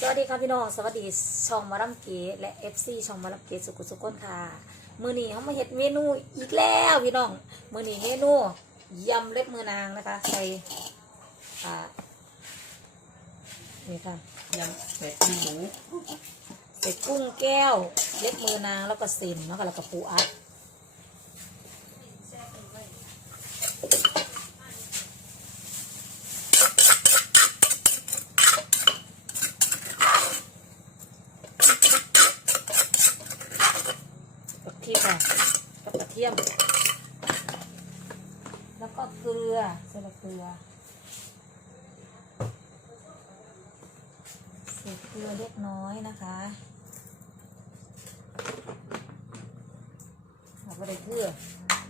สวัสดีค่ะพี่น้องสวัสดีช่องมารัมเกะและ FC ช่องมารัมเกะสุกุสุกนค่ะมือนี้เขามาเห็ดเมนูอีกแล้วพี่น้องมือนี้เมนูยำเล็บมือนางนะคะใส่อ่านี่ค่ะยังเป็ดมีหมูใส่กุ้งแก้ว เล็บมือนางแล้วก็เส้นแล้วก็แล้วก็ปูอัด กับที่ค่ะกับกระเทียม แล้วก็เกลือ ใส่ละเกลือใส่เกลือเล็กน้อยนะคะเราก็ได้เกลือ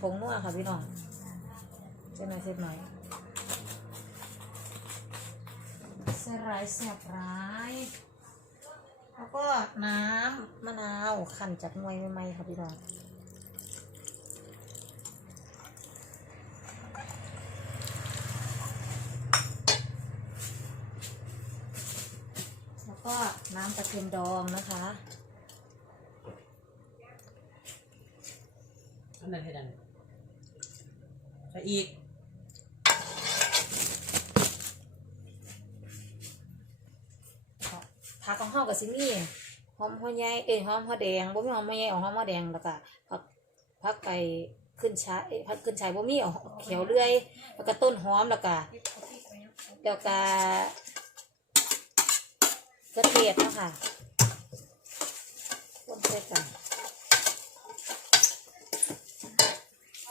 ผงนัวค่ะพี่น้องเส้นหน่อยเส้นหน่อยเส้นไรแสบร้ายแล้วก็น้ำมะนาว ขั่นจากหน่วยใหม่ๆค่ะพี่น้อง แล้วก็ น้ำกระเทียมดองนะคะอันนั้นให้ดันใส่อีกผักของเฮากับซิมี่หอมหัวใหญ่เอ้ยหอมหัวแดงบ่มีหอมหัวใหญ่เอาหอมหัวแดงแล้วก็ผักผักไก่ขึ้นชายเอ้ยผักขึ้นชายบ่มีเอาเขียวเลื่อย แล้วก็ต้นหอมแล้วก็แล้วก็ กระเทียมเนาะค่ะคนใส่กัน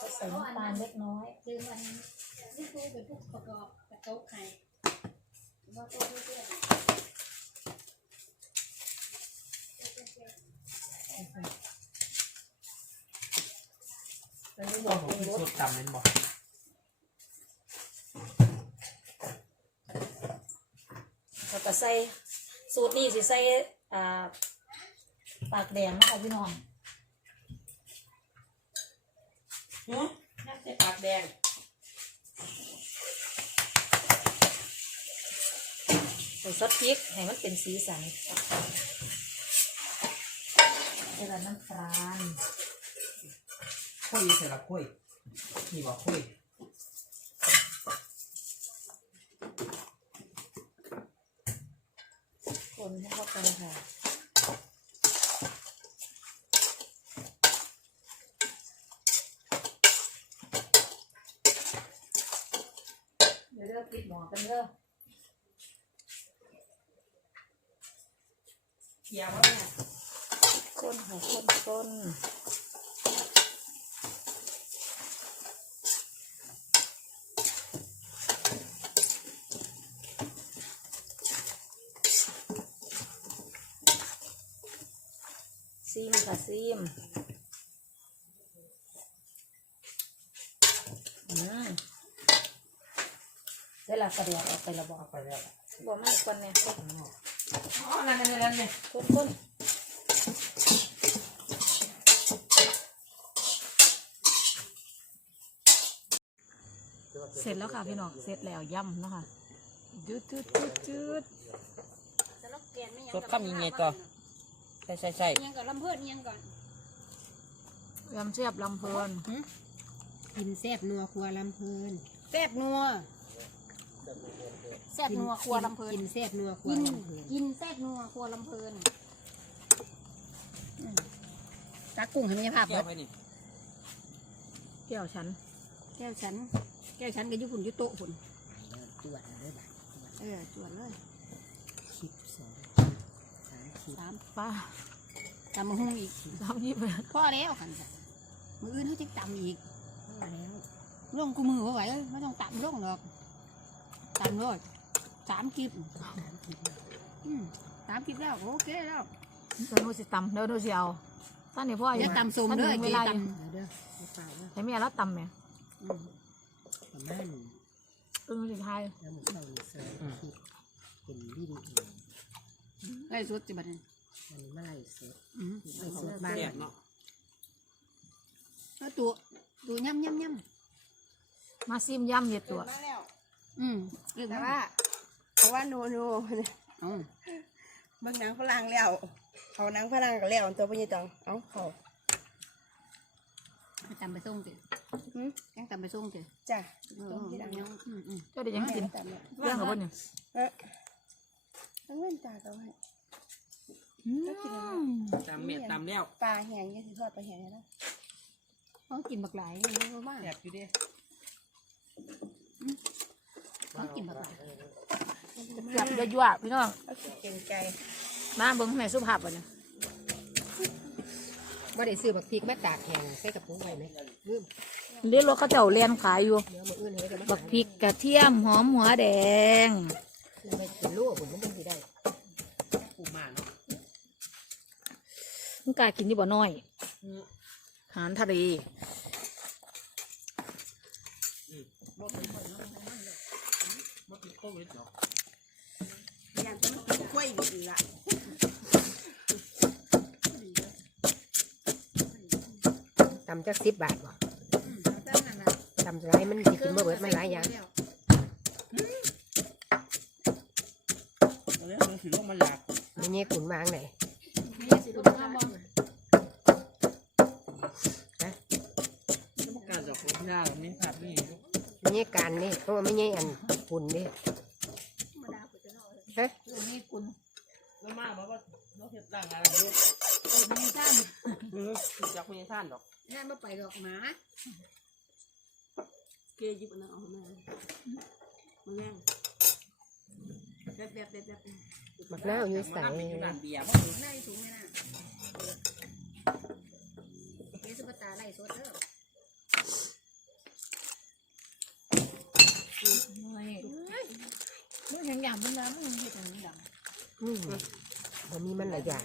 ก็ใส่น้ำตาลเล็กน้อยคือมันนี่คือเป็นผู้ประกอบกระโต๊ะไข่ว่าโต๊ะเพื่อนแล้วนี่บอกผมสูตรต่ำเป็นบอกแล้วก็ใส่ สูตรนี้สิใส่อ่าปากแดงนะคะพี่น้องหืมน่าใส่ปากแดงใส่ซอสพริกให้มันเป็นสีสันใส่ละน้ำตาลคุยใส่ละคุยนี่บอกคุย คนให้เข้ากันค่ะเดี๋ยวเริ่ม ปิดหมอกันเด้อเคี่ยวว่าเนี่ยคนค่ะคนคนซีมค่ะซีมอืม เวลากระเดียกออกไประบอกเอาไปแล้วบอกไม่คนเนี่ยคนอ๋อนั่นนั่นนั่นเนี่ยคนคนเสร็จแล้วค่ะพี่น้อง เสร็จแล้วย่ำเนาะค่ะจืดจืดจืดจืดสลับแกนไม่ยังสดข้ามยังไงต่อใส่ใส่ใส่ยังก่อนลำเพื่อนยังก่อนยำเสียบลำเพลินกินแซ่บนัวครัวลำเพลินแซ่บนัว แซ่บนัวครัวลำเพลินกินแซ่บนัวครัวลำเพลินกินแซ่บนัวครัวลำเพลินตักกุ้งให้มีภาพเคี่ยเบิวดไปนี่เกี่ยวฉัน แก้วฉัน แก้วฉันก็อยุคุณยุโตะคุณจวดเลยบ่เออจวดเลยคลิปสองสามคลิปสามป้าตำมะฮุ่งอีกทำยี่ห้อพอแล้วคันจ้ะมืออื่นเขาจะตำอีกพอแล้วลงกูมือว่าไหวเอ้ยไม่ต้องตำลงหรอก ตำเลยสามคลิปอืมสามคลิปแล้วโอเคแล้วเดี๋ยวหนูสิตำเดี๋ยวหนูสิเอาท่านนี่พ่อออย่าตำส้มเด้อท่านเจเวลาอยู่ตำเด้อไม่เปล่าเด้อให้เมียแล้วตำไหมอืมประมาณนี้เออสิทายแล้วมันเข้าในเซอร์คลิปเป็นวิดีโอไล่สดจิบัดนี้อันนี้มาไล่สดอืมไล่สดบ้านแซ่บเนาะแล้วตัวตัวย่ำย่ำย่มาซิมย่ำเย็ดตัวำ อืมเรียกแต่ว่าว่าเพราะว่าโนโนเนี่ยอ๋อเบิ่งหนังฝรั่งแล้วเขาหนังฝรั่งก็แล้วตัวพ่อใหญ่ตองเอาเขาไปตำไปส่งสิหืมยังตำไปส่งสิจ้ะเออต้มที่หลังยังอืมอืมเจ้าได้ยังกินตามเนี่ยเรื่องกับบ่เนี่ยเออทั้งเว้นตาก็ให้ตามเมียตามแล้วปลาแห้งยี่สิทอดปลาแห้งแล้วเขากินบักหลายนี่เพราะว่าแซ่บอยู่เด้ เขากินบักหลายแซ่บยั่วๆพี่น้องเขาสิเก่งใจมาเบิ่งข้างในสุภาพบ่เนี่ยว่าได้ซื้อบักพริกมาตากแห้งใส่กระปุกไว้ไหมลืมเรียกรถเขาเจ้าเรียนขายอยู่ เดี๋ยวมื้ออื่นเขาจะมาบักพริกกระเทียมหอมหัวแดงซื้อไปกินลูกผมมันสิได้ปูมาเนาะมึงกล้ากินอยู่บ่น้อยอืมอาหารทะเล บ่ติดโค วิดหรอกอย่างจะมันกินกล้วยอีกละตำจักสิบบาทบ่ตำไรมันสิกินบ่เบิดมันหลายอย่างตอนนี้มันสิลงมาหลากไม่เงี้ยขุนวางไหนต้องการดอกของยาแบบนี้ครับนี่ไม่เงี้ยกา รนี่เพราะว่าไม่เงี้ยอันขุนนี่ฮะนี่คุณแล้วมาบอกว่าเราเฮ็ดร่างอะไรเนี่ยเอ็ดมีท่านเออจักไม่ท่านดอกงานมาไปดอกหมาเกยิบอันนั้นออกมามันแรงแบบแบบแบบแบบบักน้าวอยู่ใส่มาอยู่ร้านเบียร์บ่ได้สูงไหมนะเฮ้ยสุปตาไล่สดเด้อ ไม่มึงเห็ นอย่างเป็นน้ำมึงเห็นอย่างนี้ดังอืมบ่มีมันหลายอย่าง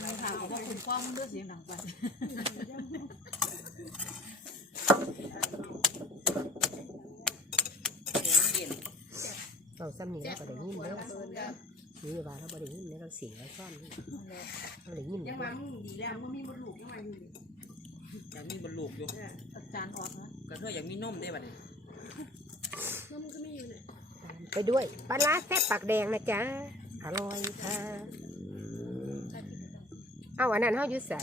ไม่ถามว่าคุณฟ้องมึงเลือดเสียงดังไปเสียงเย็นเราซ้ำนี่เราก็ได้ยินเด้อนี่ว่าเราบ่ได้ยินเด้อเราเสียงเราซ่อนนี่เราได้ยินยังว่ามึงดีแล้วมึงมีมดลูกยังว่าอยู่ดีอยากมีบรรลุอยู่อาจารย์ออกนะกระเทยอยากมีนมได้บัดนี้แล้วมึงก็มีอยู่เนี่ย ไปด้วยปลาร้าแซ่บปากแดงนะจ๊ะอร่อยค่ะ เอาอันนั้นเฮาอยู่ใส่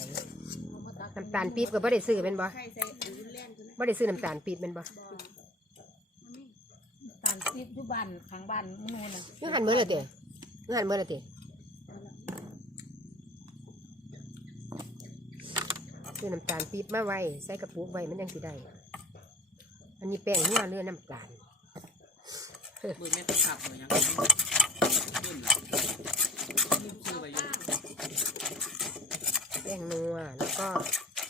น้ำตาลปี๊บก็บ่ได้ซื้อเป็นบ่ไข่ใส่รุนแรงจนบ่ได้ซื้อน้ำตาลปี๊บเป็นบ่ตานทิพย์ทุบ้านข้างบ้านมึงนู่นน่ะยูหันเมื่อไรเต๋ยูหันเมื่อไรเต๋ซื้อน้ำตาลปี๊บมาไว้ใส่กระปุกไว้มันยังสิได้ อันนี้แป้งหัวเรือน้ำตาล มือแม่ต้องขับเลยยังขึ้นล่ะลืมซื้อไปอยู่แป้งนัวแล้วก็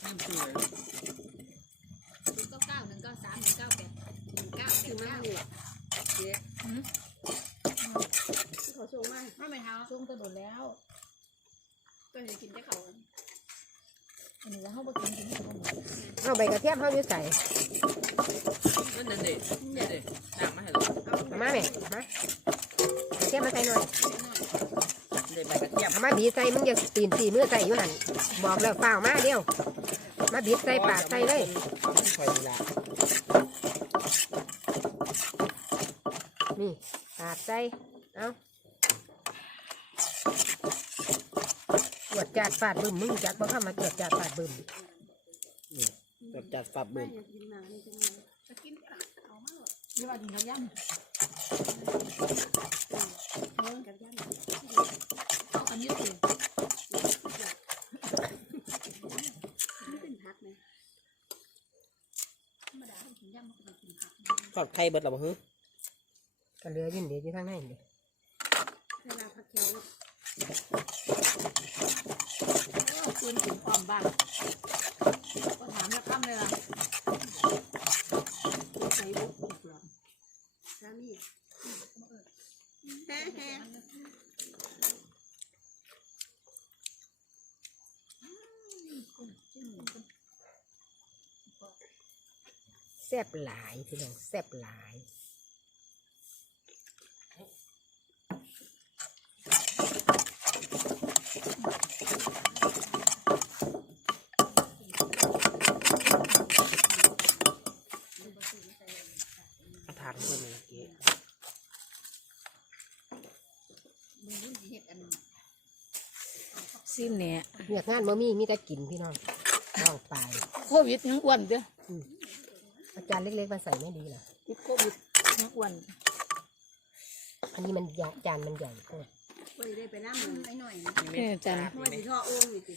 ลืมซื้อเลยศูนย์เก้าเก้าหนึ่งเก้าสามหนึ่งเก้าแปดหนึ่งเก้าคือมันนี่เจ๊เขาส่งมาไม่เป็นเท้าช่วงกระโดดแล้วก็จะกินได้เขาอันนี้เขาบอกกินกินไม่หมดเอาใบกระเทียมเขาอยู่ใส่ นั่นเด็ดเด็ดเด็ดเด็ดจ้างมาให้เราเอามาแม่มากระเทียมมาใส่หน่อยเด็ดใบกระเทียมเอามาบีบใส่มึงอย่าตีนสีมือใส่อยู่หันบอกแล้วเปล่ามาเดียว มาบีบใส่ปากใส่เลยคอยละนี่ปาดใส่เอาตรวจจัดฟาดบึ้มมึงจักบ่เข้ามาตรวจจัดฟาดบึ้มจัดจัดฝับเบิ่ม นี่ว่ากินข้าวย่กับยำเอาอันนี้สิทอดไข่เบิดหรอบ่ฮึก็เหลือยินเดียวอยู่ทางในนี่เวลาพักแถวเอาปืนถึงความบ้านก็ถามแล้วค่ำเลยล่ะ ใส่บุกสามีแฮ่แฮ่ แซ่ บหลายพี่น้องแซ่บหลายอาถามคนนี้เก๋ซิมเนี่ยเวียกงานบ่มีมีแต่กินพี่น้องน้องไปโควิดยังอ้วนเด้ออาจารย์เล็กๆมาใส่ไม่ดีเหรอติดโควิดยังอ้วนอันนี้มันใหญ่จานมันใหญ่โคตรก็จะได้ไปน้ำมันไปหน่อยเออจันมันจะท่อโอ่งอยู่ติ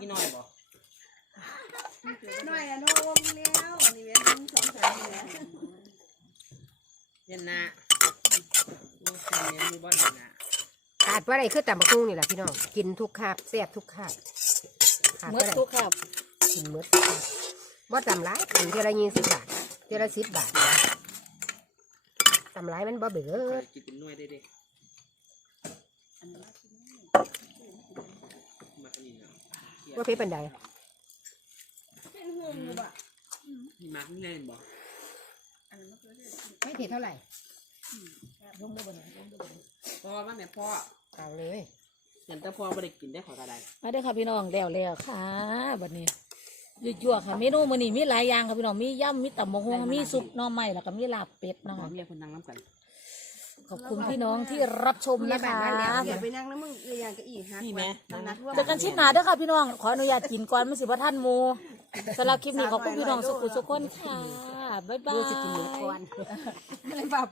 นี่น้อยบ่หน่อยอะท่อโอ่งแล้วอันนี้เว้ยมันสองสามแล้วเย็นนะลูกทำเน้นอยู่บ้านเย็นนะขาดว่าอะไรคือตำบักหุ่งนี่แหละพี่น้องกินทุกคาบแซ่บทุกคาบขาดเมื่ว่าออะไรทุกครับกินหมดทุกคาบ บ่ตำร้ายกินเท่าละยี่สิบบาทเท่าละสิบบาทตำร้ายมันบ่เบื่อกินเป็นหน่วยได้เด้มาอันนี้นะว่าเพชรปันใดเป็นห่วงอยู่บ่นี่มาที่เล่นบ่ไม่เผ็ดเท่าไหร่พ่อมาแม่พ่อเอาเลยเห็นแต่พ่อไม่ได้กินได้ขอกระไดมาเด้อค่ะพี่น้องแล้วแล้วค่ะบัดนี้ ยั่วๆค่ะเมนูมื้อนี้มีหลายอย่างค่ะพี่น้องมียำมีตำบักหุ่งมีซุปหน่อไม้แล้วก็มีลาบเป็ดเนาะหอคะมเรียกคนนั่งน้ำกันขอบคุณพี่น้องที่รับชมนะคะอย่าไปนั่งนะมึงเอียงก็อีฮักนี่แม่นัดว่า เจอกันชิดหนาเด้อค่ะพี่น้อง ขออนุญาตกินก่อนมันสิบ่ทันหมูสำหรับคลิปนี้ขอบคุณพี่น้องสุขุสุขคนค่ะ บ๊ายบาย